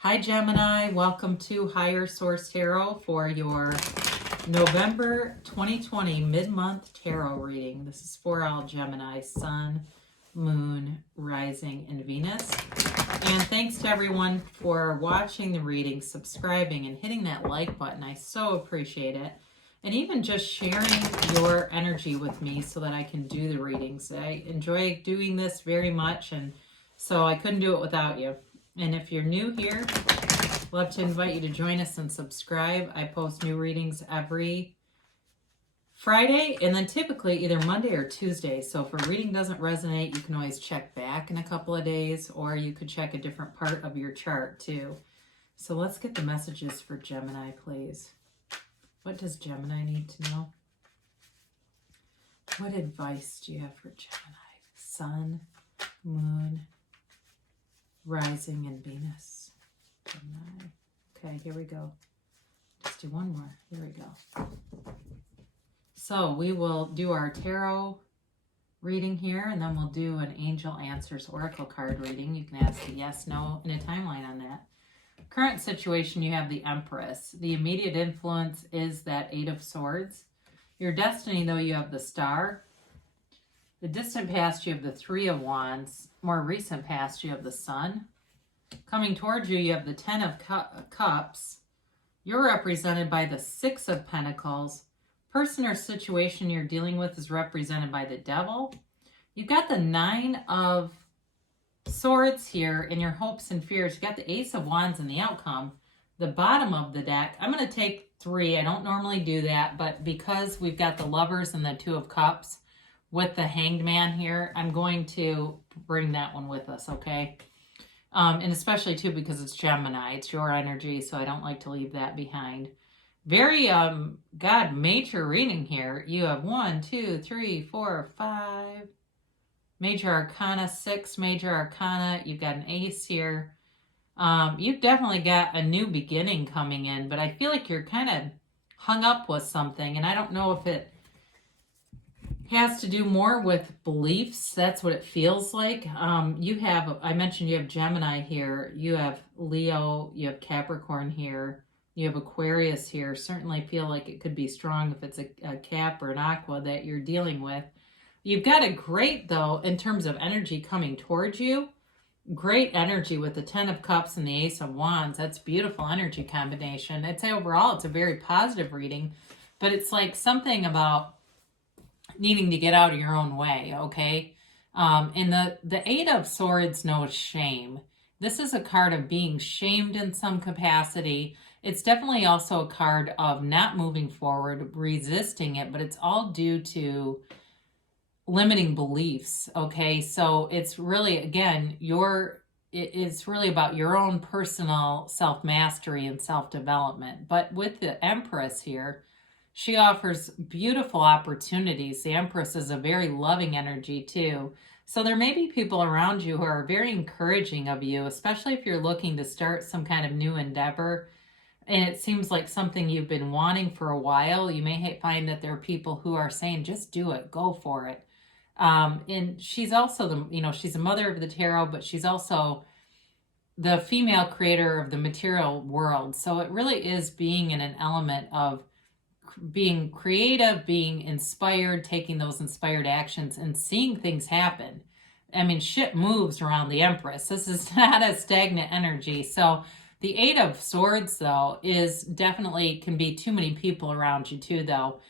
Hi Gemini, welcome to Higher Source Tarot for your November 2020 mid-month tarot reading. This is for all Gemini, Sun, Moon, Rising, and Venus. And thanks to everyone for watching the reading, subscribing, and hitting that like button. I so appreciate it. And even just sharing your energy with me so that I can do the readings. I enjoy doing this very much, and so I couldn't do it without you. And if you're new here, I'd love to invite you to join us and subscribe. I post new readings every Friday and then typically either Monday or Tuesday. So if a reading doesn't resonate, you can always check back in a couple of days, or you could check a different part of your chart too. So let's get the messages for Gemini, please. What does Gemini need to know? What advice do you have for Gemini? Sun, Moon, Rising, and Venus. Gemini. Okay, here we go. Let's do one more. Here we go. So we will do our tarot reading here, and then we'll do an Angel Answers Oracle card reading. You can ask a yes, no, and a timeline on that. Current situation, you have the Empress. The immediate influence is that Eight of Swords. Your destiny, though, you have the Star. The distant past, you have the Three of Wands. More recent past, you have the Sun. Coming towards you, you have the Ten of Cups. You're represented by the Six of Pentacles. Person or situation you're dealing with is represented by the Devil. You've got the Nine of Swords here in your hopes and fears. You got the Ace of Wands in the outcome. The bottom of the deck, I'm going to take three. I don't normally do that, but because we've got the Lovers and the Two of Cups with the Hanged Man here, I'm going to bring that one with us, okay? And especially too because it's Gemini, it's your energy, so I don't like to leave that behind. Very major reading here. You have 1, 2, 3, 4, 5 major arcana, 6 major arcana. You've got an ace here. You've definitely got a new beginning coming in, but I feel like you're kind of hung up with something, and I don't know if it has to do more with beliefs. That's what it feels like. I mentioned you have Gemini here, you have Leo, you have Capricorn here, you have Aquarius here. Certainly feel like it could be strong if it's a Cap or an Aqua that you're dealing with. You've got a great, though, in terms of energy coming towards you. Great energy with the Ten of Cups and the Ace of Wands. That's beautiful energy combination. I'd say overall it's a very positive reading, but it's like something about needing to get out of your own way, okay? And the Eight of Swords knows shame. This is a card of being shamed in some capacity. It's definitely also a card of not moving forward, resisting it, but it's all due to limiting beliefs, okay? So it's really, again, it's really about your own personal self-mastery and self-development. But with the Empress here, she offers beautiful opportunities. The Empress is a very loving energy too. So there may be people around you who are very encouraging of you, especially if you're looking to start some kind of new endeavor. And it seems like something you've been wanting for a while. You may find that there are people who are saying, just do it, go for it. And she's also she's a mother of the tarot, but she's also the female creator of the material world. So it really is being in an element of being creative, being inspired, taking those inspired actions and seeing things happen. I mean, shit moves around the Empress. This is not a stagnant energy. So the Eight of Swords, though, is definitely can be too many people around you too, though.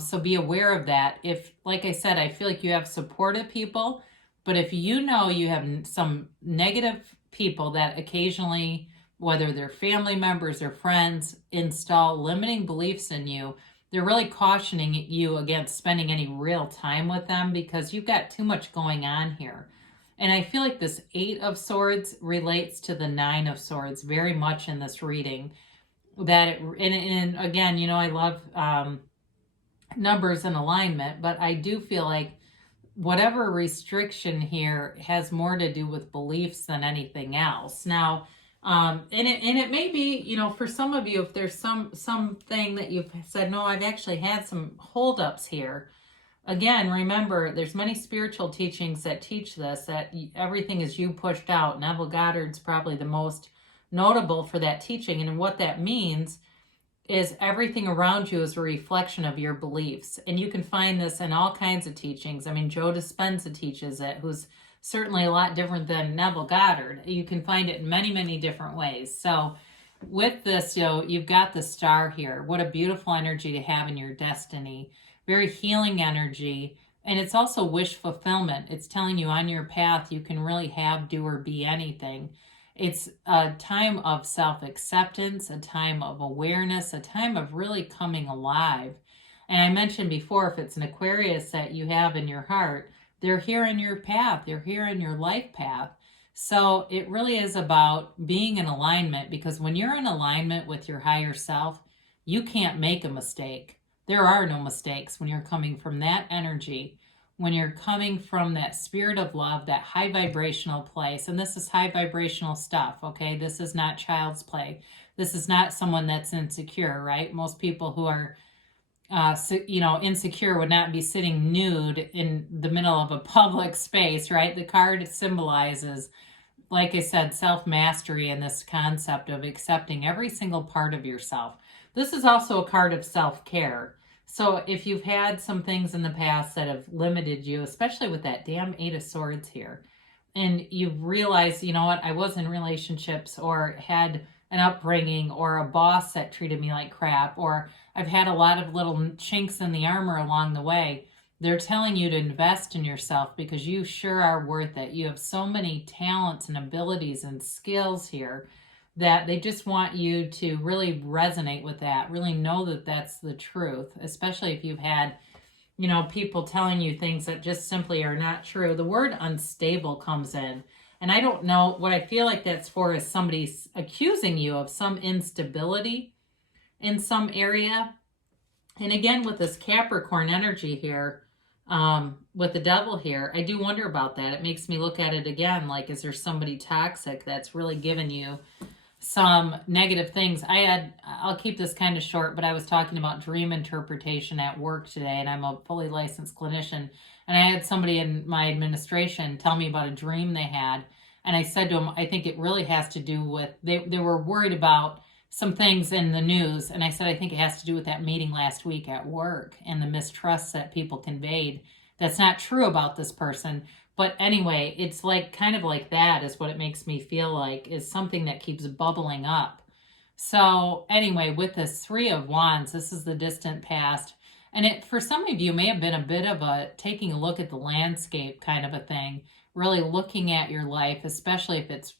So be aware of that. If, like I said, I feel like you have supportive people, but if you know you have some negative people that occasionally, whether they're family members or friends, install limiting beliefs in you, they're really cautioning you against spending any real time with them because you've got too much going on here. And I feel like this Eight of Swords relates to the Nine of Swords very much in this reading. And again, I love numbers and alignment, but I do feel like whatever restriction here has more to do with beliefs than anything else. Now, and it may be, for some of you, if there's something that you've said, no, I've actually had some holdups here. Again, remember, there's many spiritual teachings that teach this, that everything is you pushed out. Neville Goddard's probably the most notable for that teaching. And what that means is everything around you is a reflection of your beliefs. And you can find this in all kinds of teachings. I mean, Joe Dispenza teaches it, who's certainly a lot different than Neville Goddard. You can find it in many, many different ways. So with this, you've got the star here. What a beautiful energy to have in your destiny. Very healing energy. And it's also wish fulfillment. It's telling you on your path, you can really have, do, or be anything. It's a time of self-acceptance, a time of awareness, a time of really coming alive. And I mentioned before, if it's an Aquarius that you have in your heart, they're here in your path. They're here in your life path. So it really is about being in alignment, because when you're in alignment with your higher self, you can't make a mistake. There are no mistakes when you're coming from that energy, when you're coming from that spirit of love, that high vibrational place. And this is high vibrational stuff, okay? This is not child's play. This is not someone that's insecure, right? Most people who are insecure would not be sitting nude in the middle of a public space, right? The card symbolizes, like I said, self-mastery and this concept of accepting every single part of yourself. This is also a card of self-care. So if you've had some things in the past that have limited you, especially with that damn 8 of Swords here, and you've realized, you know what, I was in relationships or had an upbringing or a boss that treated me like crap, or I've had a lot of little chinks in the armor along the way. They're telling you to invest in yourself because you sure are worth it. You have so many talents and abilities and skills here that they just want you to really resonate with that, really know that that's the truth, especially if you've had, people telling you things that just simply are not true. The word unstable comes in. And I don't know, what I feel like that's for is somebody's accusing you of some instability in some area. And again, with this Capricorn energy here, with the devil here, I do wonder about that. It makes me look at it again, like, is there somebody toxic that's really giving you some negative things? I'll keep this kind of short, but I was talking about dream interpretation at work today, and I'm a fully licensed clinician. And I had somebody in my administration tell me about a dream they had. And I said to them, I think it really has to do with, they were worried about some things in the news. And I said, I think it has to do with that meeting last week at work and the mistrust that people conveyed. That's not true about this person. But anyway, it's like kind of like that is what it makes me feel like, is something that keeps bubbling up. So anyway, with this 3 of Wands, this is the distant past. And it, for some of you, may have been a bit of a taking a look at the landscape kind of a thing, really looking at your life, especially if it's,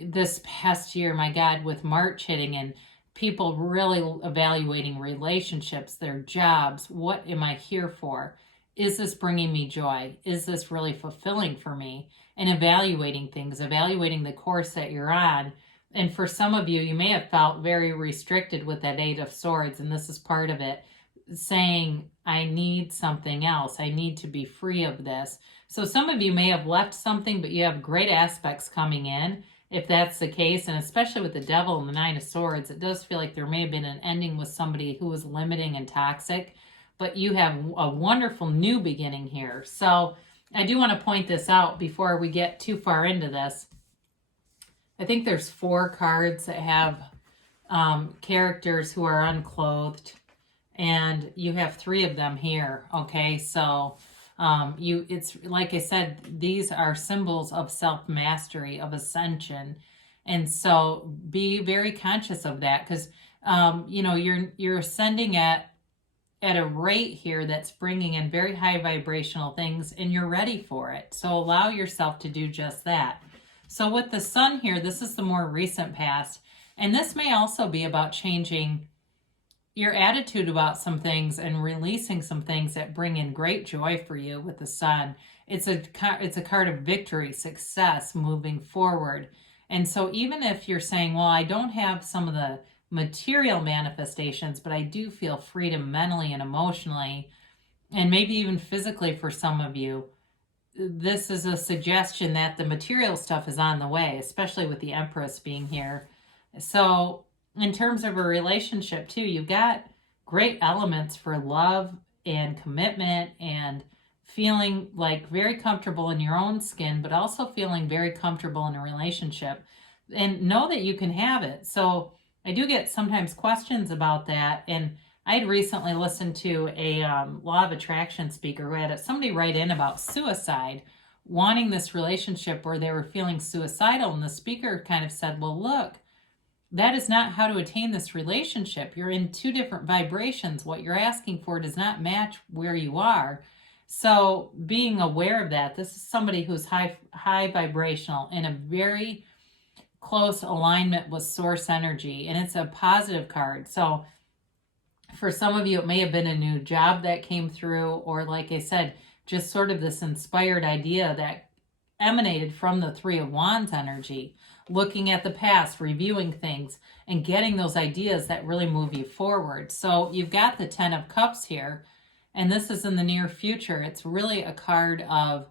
this past year, my God, with March hitting and people really evaluating relationships, their jobs. What am I here for? Is this bringing me joy? Is this really fulfilling for me? And evaluating things, evaluating the course that you're on. And for some of you, you may have felt very restricted with that 8 of Swords, and this is part of it, saying, I need something else. I need to be free of this. So some of you may have left something, but you have great aspects coming in, if that's the case. And especially with the devil and the 9 of Swords, it does feel like there may have been an ending with somebody who was limiting and toxic, but you have a wonderful new beginning here. So I do want to point this out before we get too far into this. I think there's 4 cards that have characters who are unclothed, and you have 3 of them here. Okay, so it's like I said, these are symbols of self-mastery, of ascension. And so be very conscious of that, because you're ascending at a rate here that's bringing in very high vibrational things, and you're ready for it. So allow yourself to do just that. So with the Sun here, this is the more recent past, and this may also be about changing your attitude about some things and releasing some things that bring in great joy for you with the Sun. It's a card of victory, success, moving forward. And so even if you're saying, well, I don't have some of the material manifestations, but I do feel freedom mentally and emotionally, and maybe even physically for some of you, this is a suggestion that the material stuff is on the way, especially with the Empress being here. So in terms of a relationship too, you've got great elements for love and commitment and feeling like very comfortable in your own skin, but also feeling very comfortable in a relationship. and know that you can have it. So I do get sometimes questions about that. And I had recently listened to a law of attraction speaker who had somebody write in about suicide, wanting this relationship where they were feeling suicidal. And the speaker kind of said, well, look, that is not how to attain this relationship. You're in two different vibrations. What you're asking for does not match where you are. So being aware of that, this is somebody who's high vibrational in a very close alignment with source energy, and it's a positive card. So for some of you, it may have been a new job that came through, or like I said, just sort of this inspired idea that emanated from the Three of Wands energy, looking at the past, reviewing things, and getting those ideas that really move you forward. So you've got the Ten of Cups here, and this is in the near future. It's really a card of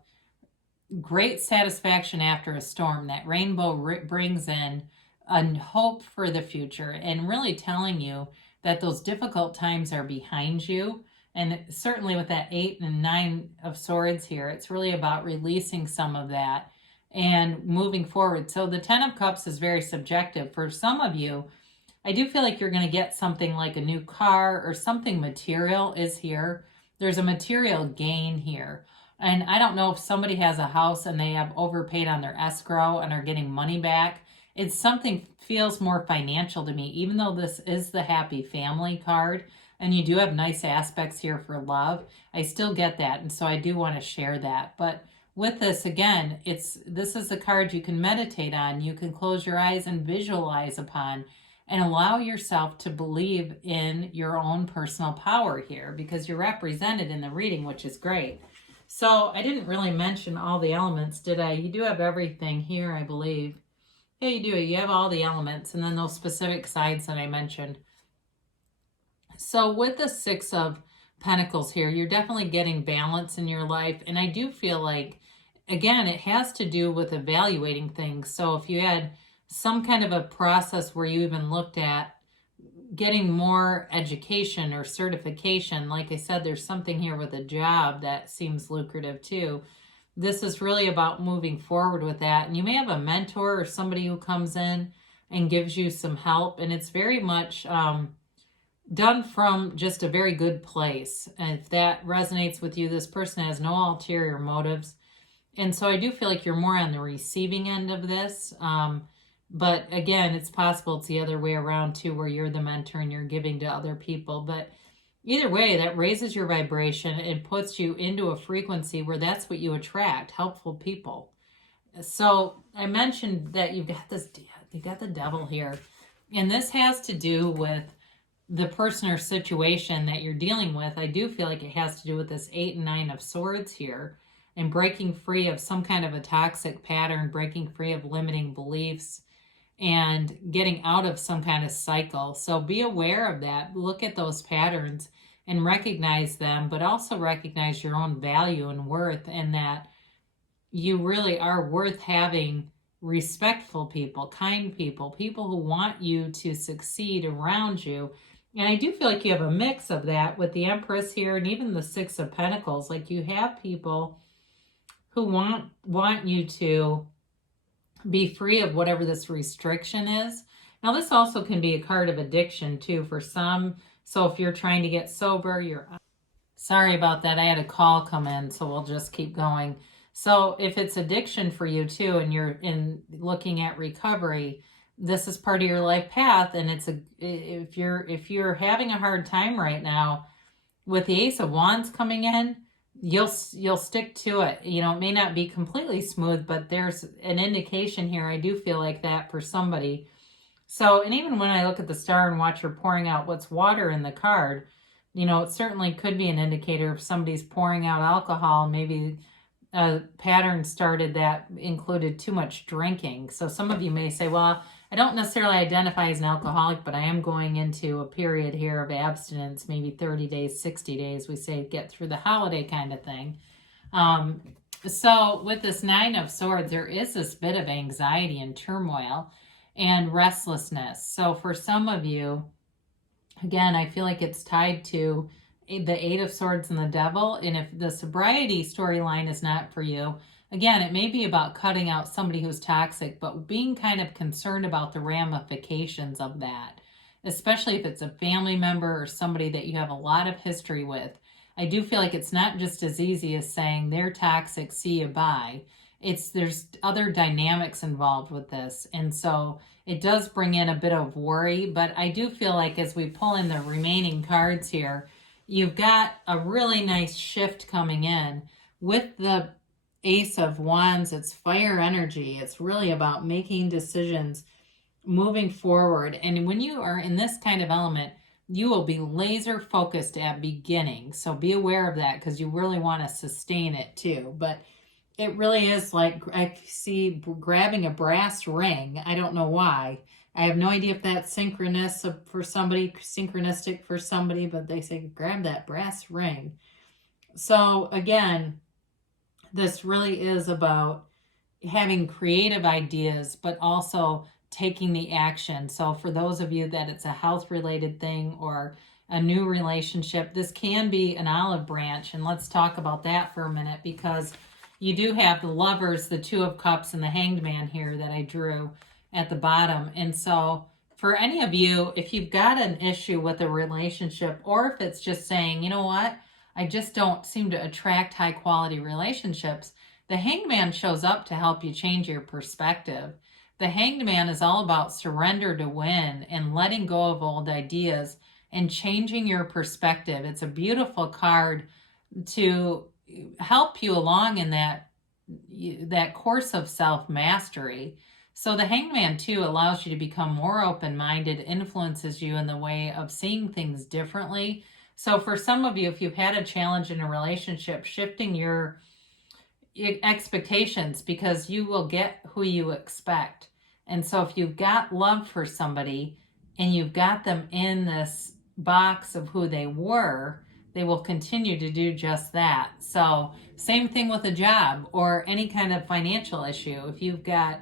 great satisfaction after a storm. That rainbow brings in a hope for the future and really telling you that those difficult times are behind you. And certainly with that 8 and 9 of Swords here, it's really about releasing some of that and moving forward. So the Ten of Cups is very subjective. For some of you, I do feel like you're going to get something like a new car or something material is here. There's a material gain here. And I don't know if somebody has a house and they have overpaid on their escrow and are getting money back. It's something feels more financial to me, even though this is the happy family card and you do have nice aspects here for love. I still get that. And so I do want to share that. But with this, again, this is a card you can meditate on. You can close your eyes and visualize upon and allow yourself to believe in your own personal power here, because you're represented in the reading, which is great. So I didn't really mention all the elements, did I? You do have everything here, I believe. Yeah, you do. You have all the elements and then those specific sides that I mentioned. So with the Six of Pentacles here, you're definitely getting balance in your life. And I do feel like, again, it has to do with evaluating things. So if you had some kind of a process where you even looked at getting more education or certification, like I said, there's something here with a job that seems lucrative too. This is really about moving forward with that. And you may have a mentor or somebody who comes in and gives you some help. And it's very much done from just a very good place. And if that resonates with you, this person has no ulterior motives. And so I do feel like you're more on the receiving end of this. But again, it's possible it's the other way around too, where you're the mentor and you're giving to other people. But either way, that raises your vibration and puts you into a frequency where that's what you attract, helpful people. So I mentioned that you've got the devil here. And this has to do with the person or situation that you're dealing with. I do feel like it has to do with this 8 and 9 of Swords here and breaking free of some kind of a toxic pattern, breaking free of limiting beliefs, and getting out of some kind of cycle. So be aware of that. Look at those patterns and recognize them, but also recognize your own value and worth, and that you really are worth having respectful people, kind people, people who want you to succeed around you. And I do feel like you have a mix of that with the Empress here and even the Six of Pentacles. Like you have people who want you to be free of whatever this restriction is. Now, this also can be a card of addiction too for some. So if you're trying to get sober, sorry about that. I had a call come in, so we'll just keep going. So if it's addiction for you too, and you're looking at recovery, this is part of your life path. And if you're having a hard time right now with the Ace of Wands coming in, you'll stick to it. You know, it may not be completely smooth, but there's an indication here. I do feel like that for somebody. So, and even when I look at the star and watch her pouring out what's water in the card, you know, it certainly could be an indicator if somebody's pouring out alcohol. Maybe a pattern started that included too much drinking. So some of you may say, well, I don't necessarily identify as an alcoholic, but I am going into a period here of abstinence, maybe 30 days, 60 days. We say get through the holiday kind of thing. So with this 9 of Swords, there is this bit of anxiety and turmoil and restlessness. So for some of you, again, I feel like it's tied to the 8 of Swords and the Devil. And if the sobriety storyline is not for you, again, it may be about cutting out somebody who's toxic, but being kind of concerned about the ramifications of that, especially if it's a family member or somebody that you have a lot of history with. I do feel like it's not just as easy as saying they're toxic, see you, bye. There's other dynamics involved with this. And so it does bring in a bit of worry, but I do feel like as we pull in the remaining cards here, you've got a really nice shift coming in with the Ace of Wands. It's fire energy. It's really about making decisions, moving forward. And when you are in this kind of element, you will be laser focused at beginning. So be aware of that because you really want to sustain it too. But it really is like, I see grabbing a brass ring. I don't know why. I have no idea if that's synchronistic for somebody, but they say grab that brass ring. So again, this really is about having creative ideas, but also taking the action. So for those of you that it's a health related thing or a new relationship, this can be an olive branch. And let's talk about that for a minute, because you do have the Lovers, the Two of Cups, and the Hanged Man here that I drew at the bottom. And so for any of you, if you've got an issue with a relationship, or if it's just saying, you know what, I just don't seem to attract high quality relationships, the Hanged Man shows up to help you change your perspective. The Hanged Man is all about surrender to win and letting go of old ideas and changing your perspective. It's a beautiful card to help you along in that course of self-mastery. So the Hanged Man too allows you to become more open-minded, influences you in the way of seeing things differently. So for some of you, if you've had a challenge in a relationship, shifting your expectations, because you will get who you expect. And so if you've got love for somebody and you've got them in this box of who they were, they will continue to do just that. So same thing with a job or any kind of financial issue. If you've got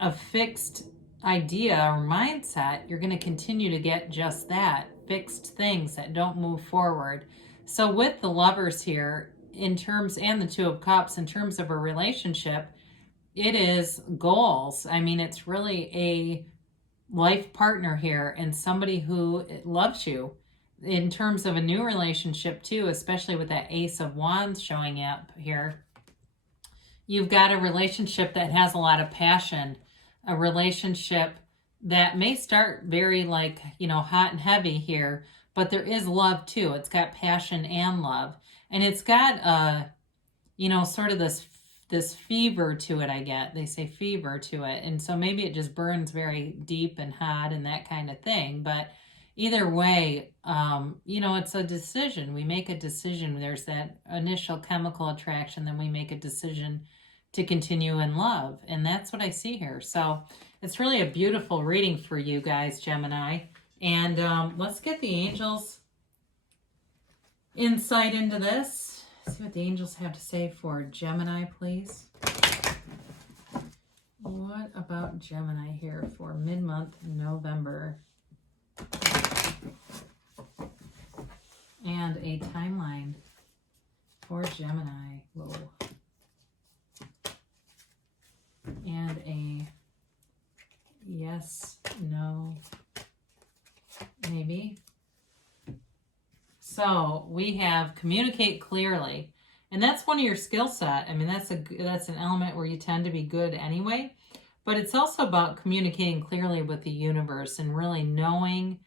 a fixed idea or mindset, you're going to continue to get just that, fixed things that don't move forward. So with the Lovers here, in terms, and the Two of Cups, in terms of a relationship, it is goals. I mean, it's really a life partner here and somebody who loves you. In terms of a new relationship too, especially with that Ace of Wands showing up here, you've got a relationship that has a lot of passion, a relationship that may start very hot and heavy here, but there is love too. It's got passion and love, and it's got sort of this fever to it. They say fever to it, and so maybe it just burns very deep and hot and that kind of thing. But either way, it's a decision. We make a decision. There's that initial chemical attraction, then we make a decision to continue in love. And that's what I see here. So it's really a beautiful reading for you guys, Gemini. And let's get the angels' insight into this. See what the angels have to say for Gemini, please. What about Gemini here for mid-month November? And a timeline for Gemini. Whoa. And a yes, no, maybe. So we have communicate clearly. And that's one of your skill set. I mean, that's an element where you tend to be good anyway. But it's also about communicating clearly with the universe and really knowing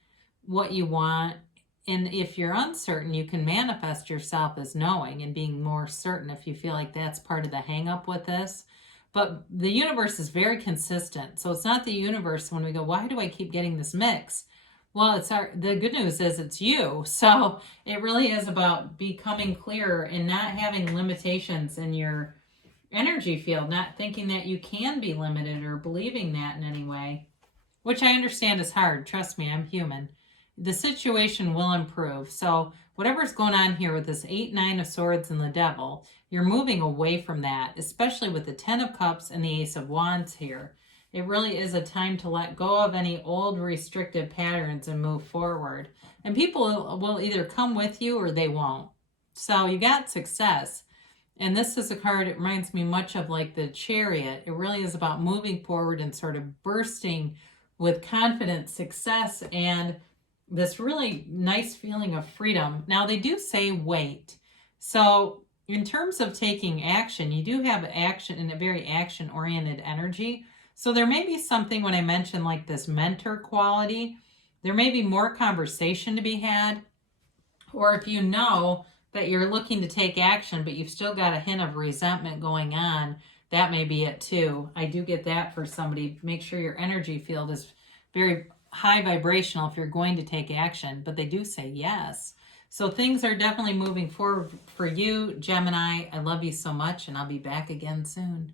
what you want. And if you're uncertain, you can manifest yourself as knowing and being more certain if you feel like that's part of the hang up with this. But the universe is very consistent. So it's not the universe when we go, why do I keep getting this mix? Well, the good news is it's you. So it really is about becoming clearer and not having limitations in your energy field, not thinking that you can be limited or believing that in any way, which I understand is hard. Trust me, I'm human. The situation will improve. So whatever's going on here with this 8, 9 of Swords and the Devil, you're moving away from that, especially with the 10 of Cups and the Ace of Wands here. It really is a time to let go of any old restrictive patterns and move forward. And people will either come with you or they won't. So you got success. And this is a card, it reminds me much of like the Chariot. It really is about moving forward and sort of bursting with confidence, success, and this really nice feeling of freedom. Now, they do say wait. So, in terms of taking action, you do have action in a very action-oriented energy. So, there may be something when I mention like this mentor quality, there may be more conversation to be had. Or if you know that you're looking to take action, but you've still got a hint of resentment going on, that may be it too. I do get that for somebody. Make sure your energy field is very high vibrational if you're going to take action, but they do say yes. So things are definitely moving forward for you, Gemini. I love you so much, and I'll be back again soon.